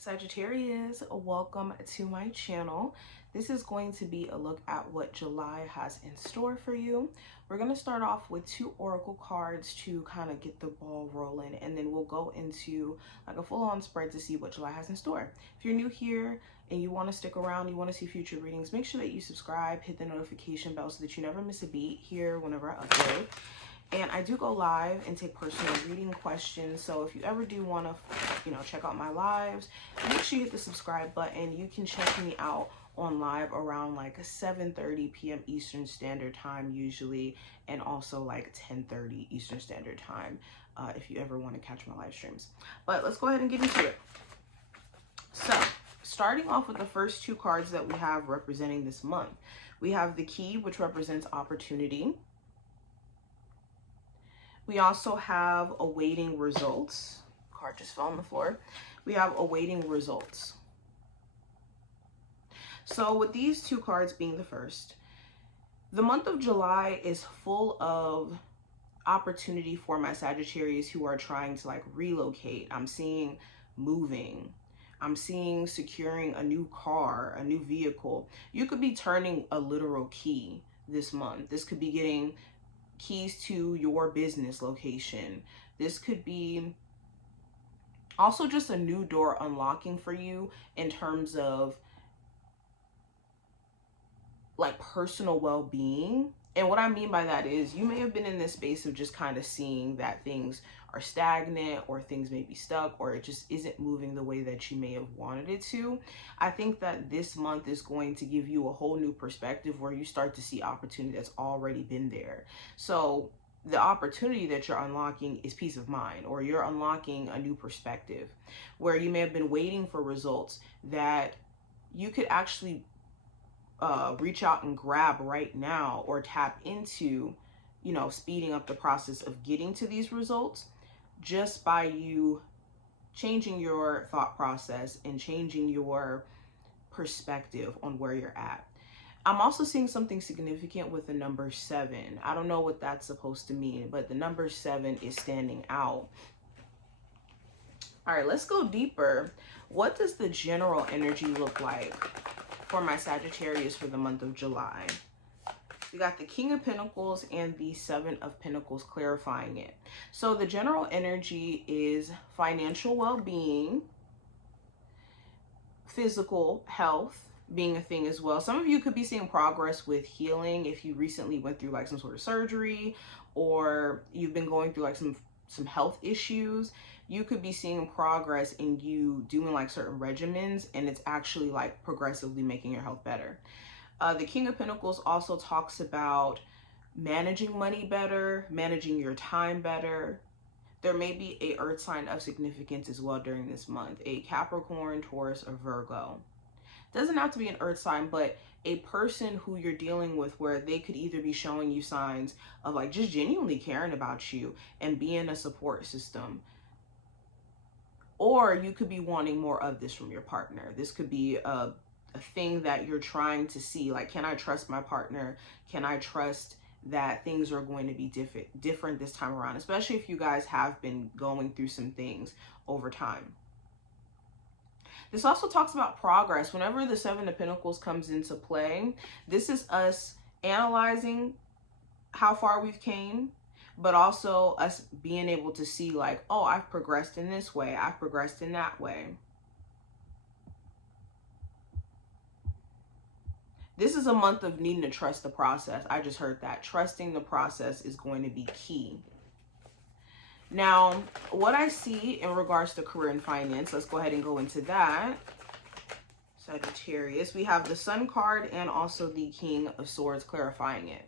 Sagittarius, welcome to my channel. This is going to be a look at what July has in store for you. We're going to start off with 2 oracle cards to kind of get the ball rolling, and then we'll go into like a full-on spread to see what July has in store. If you're new here and you want to stick around, you want to see future readings, make sure that you subscribe, hit the notification bell so that you never miss a beat here whenever I upload. And I do go live and take personal reading questions. So if you ever do want to, check out my lives, make sure you hit the subscribe button. You can check me out on live around like 7:30 p.m. Eastern Standard Time usually, and also like 10:30 Eastern Standard Time if you ever want to catch my live streams. But let's go ahead and get into it. So starting off with the first 2 cards that we have representing this month, we have the Key, which represents opportunity. We also have awaiting results. Card just fell on the floor. We have awaiting results. So with these 2 cards being the first, the month of July is full of opportunity for my Sagittarius who are trying to like relocate. I'm seeing moving. I'm seeing securing a new car, a new vehicle. You could be turning a literal key this month. This could be getting keys to your business location. This could be also just a new door unlocking for you in terms of like personal well-being. And what I mean by that is you may have been in this space of just kind of seeing that things are stagnant or things may be stuck or it just isn't moving the way that you may have wanted it to. I think that this month is going to give you a whole new perspective where you start to see opportunity that's already been there. So the opportunity that you're unlocking is peace of mind, or you're unlocking a new perspective where you may have been waiting for results that you could actually reach out and grab right now or tap into, speeding up the process of getting to these results just by you changing your thought process and changing your perspective on where you're at. I'm also seeing something significant with the number 7. I don't know what that's supposed to mean, but the number 7 is standing out. All right, let's go deeper. What does the general energy look like for my Sagittarius for the month of July? We got the King of Pentacles and the 7 of Pentacles clarifying it. So the general energy is financial well-being, physical health being a thing as well. Some of you could be seeing progress with healing if you recently went through like some sort of surgery or you've been going through like some health issues. You could be seeing progress in you doing like certain regimens and it's actually like progressively making your health better. The King of Pentacles also talks about managing money better, managing your time better. There may be a earth sign of significance as well during this month, a Capricorn, Taurus, or Virgo. Doesn't have to be an earth sign, but a person who you're dealing with where they could either be showing you signs of like just genuinely caring about you and being a support system, or you could be wanting more of this from your partner. This could be a thing that you're trying to see, like, can I trust my partner? Can I trust that things are going to be different this time around, especially if you guys have been going through some things over time. This also talks about progress. Whenever the 7 of Pentacles comes into play, this is us analyzing how far we've came, but also us being able to see like, oh, I've progressed in this way, I've progressed in that way. This is a month of needing to trust the process. I just heard that. Trusting the process is going to be key. Now, what I see in regards to career and finance, let's go ahead and go into that. Sagittarius, we have the Sun card and also the King of Swords clarifying it.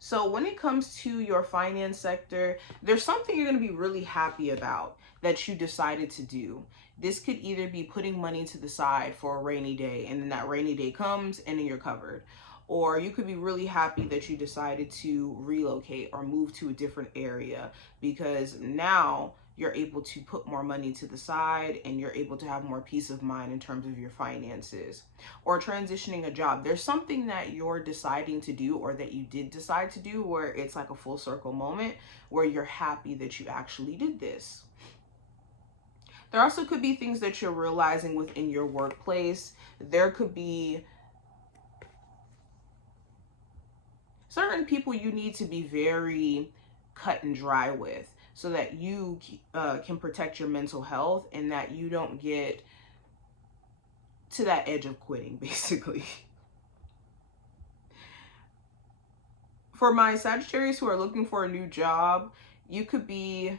So when it comes to your finance sector, there's something you're going to be really happy about that you decided to do. This could either be putting money to the side for a rainy day, and then that rainy day comes and then you're covered. Or you could be really happy that you decided to relocate or move to a different area because now you're able to put more money to the side and you're able to have more peace of mind in terms of your finances. Or transitioning a job. There's something that you're deciding to do or that you did decide to do where it's like a full circle moment where you're happy that you actually did this. There also could be things that you're realizing within your workplace. There could be certain people you need to be very cut and dry with so that you can protect your mental health and that you don't get to that edge of quitting, basically. For my Sagittarius who are looking for a new job, you could be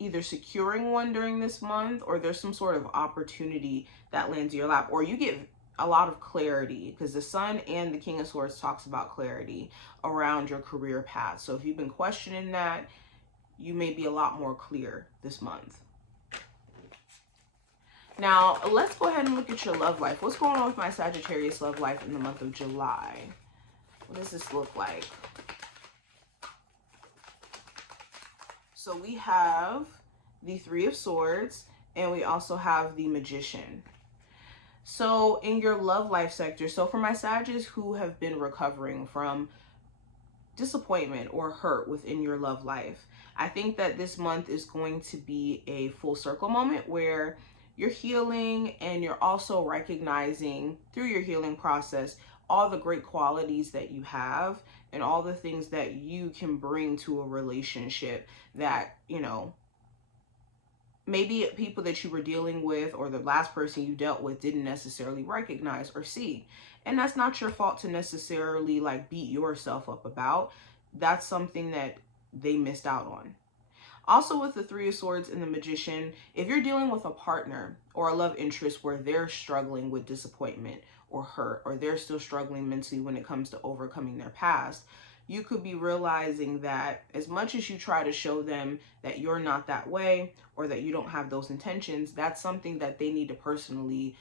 either securing one during this month, or there's some sort of opportunity that lands in your lap, or you get a lot of clarity, because the Sun and the King of Swords talks about clarity around your career path. So if you've been questioning that, you may be a lot more clear this month. Now, let's go ahead and look at your love life. What's going on with my Sagittarius love life in the month of July? What does this look like? So we have the Three of Swords, and we also have the Magician. So in your love life sector, so for my Sagittarius who have been recovering from disappointment or hurt within your love life, I think that this month is going to be a full circle moment where you're healing and you're also recognizing through your healing process all the great qualities that you have and all the things that you can bring to a relationship that, you know, maybe people that you were dealing with or the last person you dealt with didn't necessarily recognize or see. And that's not your fault to necessarily like beat yourself up about. That's something that they missed out on. Also with the Three of Swords and the Magician, if you're dealing with a partner or a love interest where they're struggling with disappointment or hurt, or they're still struggling mentally when it comes to overcoming their past, you could be realizing that as much as you try to show them that you're not that way or that you don't have those intentions, that's something that they need to personally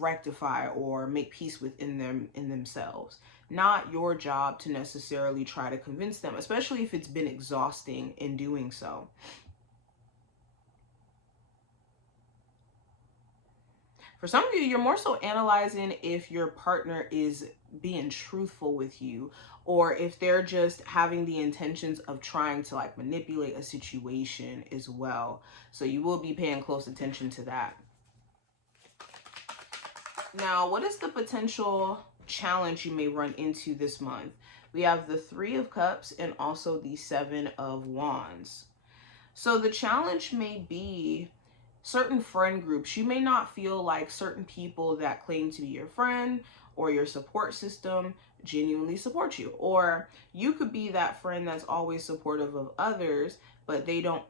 rectify or make peace within them in themselves. Not your job to necessarily try to convince them, especially if it's been exhausting in doing so. For some of you, you're more so analyzing if your partner is being truthful with you, or if they're just having the intentions of trying to like manipulate a situation as well. So you will be paying close attention to that. Now, what is the potential challenge you may run into this month? We have the Three of Cups and also the Seven of Wands. So the challenge may be certain friend groups. You may not feel like certain people that claim to be your friend or your support system genuinely support you. Or you could be that friend that's always supportive of others, but they don't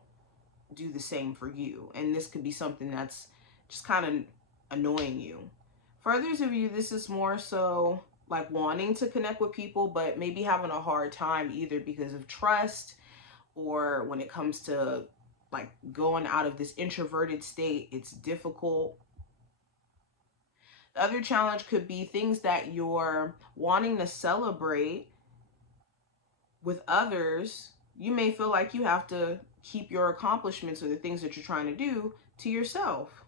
do the same for you. And this could be something that's just kind of annoying you. For others of you, this is more so like wanting to connect with people, but maybe having a hard time either because of trust, or when it comes to like going out of this introverted state, it's difficult. The other challenge could be things that you're wanting to celebrate with others. You may feel like you have to keep your accomplishments or the things that you're trying to do to yourself.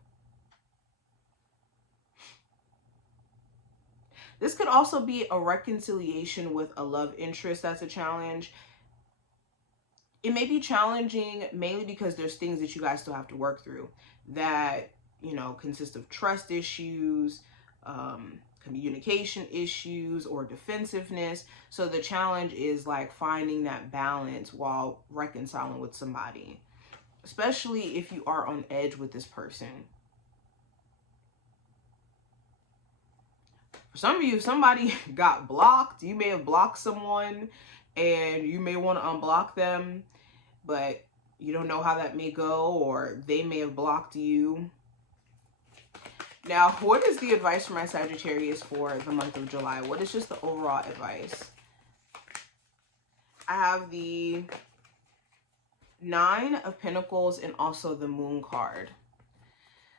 This could also be a reconciliation with a love interest. That's a challenge. It may be challenging mainly because there's things that you guys still have to work through that, you know, consist of trust issues, communication issues, or defensiveness. So the challenge is like finding that balance while reconciling with somebody, especially if you are on edge with this person. For some of you, if somebody got blocked, you may have blocked someone and you may want to unblock them, but you don't know how that may go, or they may have blocked you. Now, what is the advice for my Sagittarius for the month of July? What is just the overall advice? I have the Nine of Pentacles and also the Moon card.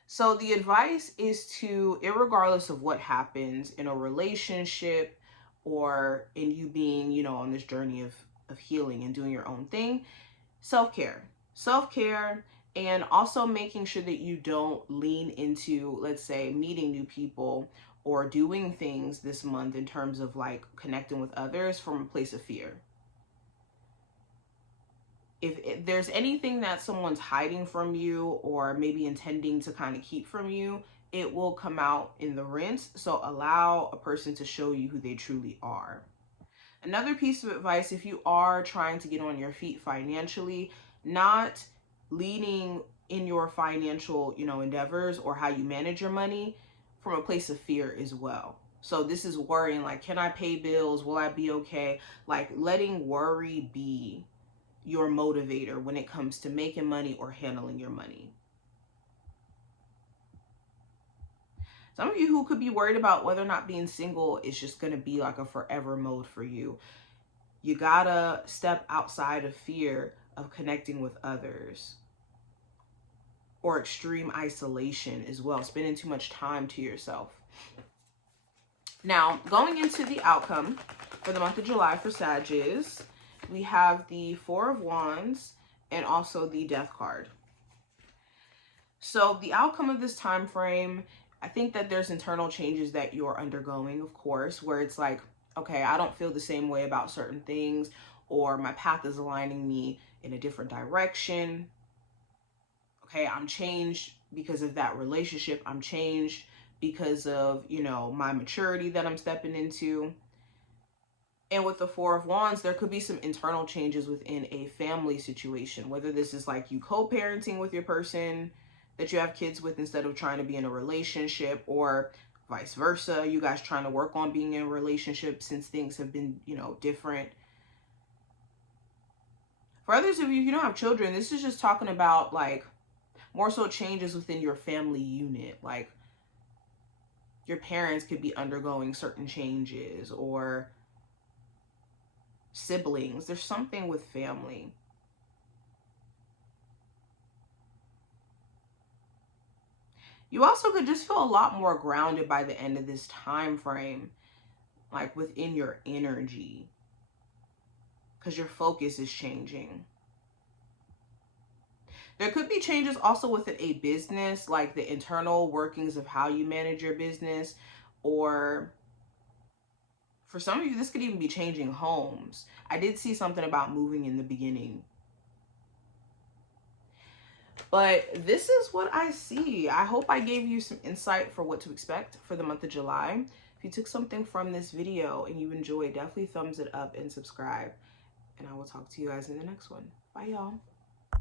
So the advice is to, irregardless of what happens in a relationship or in you being, you know, on this journey of healing and doing your own thing, self-care. Self-care, and also making sure that you don't lean into, let's say, meeting new people or doing things this month in terms of like connecting with others from a place of fear. if there's anything that someone's hiding from you or maybe intending to kind of keep from you, it will come out in the rinse. So allow a person to show you who they truly are. Another piece of advice, if you are trying to get on your feet financially, not leading in your financial, endeavors or how you manage your money from a place of fear as well. So this is worrying, like, can I pay bills? Will I be okay? Like, letting worry be your motivator when it comes to making money or handling your money. Some of you who could be worried about whether or not being single is just going to be like a forever mode for you. You gotta step outside of fear of connecting with others or extreme isolation as well, spending too much time to yourself. Now, going into the outcome for the month of July for Sagittarius, we have the Four of Wands and also the Death card. So the outcome of this time frame, I think that there's internal changes that you're undergoing, of course, where it's like, okay, I don't feel the same way about certain things, or my path is aligning me in a different direction. Okay, I'm changed because of that relationship. I'm changed because of, my maturity that I'm stepping into. And with the Four of Wands, there could be some internal changes within a family situation, whether this is like you co-parenting with your person that you have kids with instead of trying to be in a relationship, or vice versa, you guys trying to work on being in a relationship since things have been, different. For others of you, if you don't have children, this is just talking about like more so changes within your family unit. Like your parents could be undergoing certain changes, or siblings. There's something with family. You also could just feel a lot more grounded by the end of this time frame, like within your energy, because your focus is changing. There could be changes also within a business, like the internal workings of how you manage your business, or for some of you, this could even be changing homes. I did see something about moving in the beginning. But this is what I see. I hope I gave you some insight for what to expect for the month of July. If you took something from this video and you enjoyed, definitely thumbs it up and subscribe. And I will talk to you guys in the next one. Bye, y'all.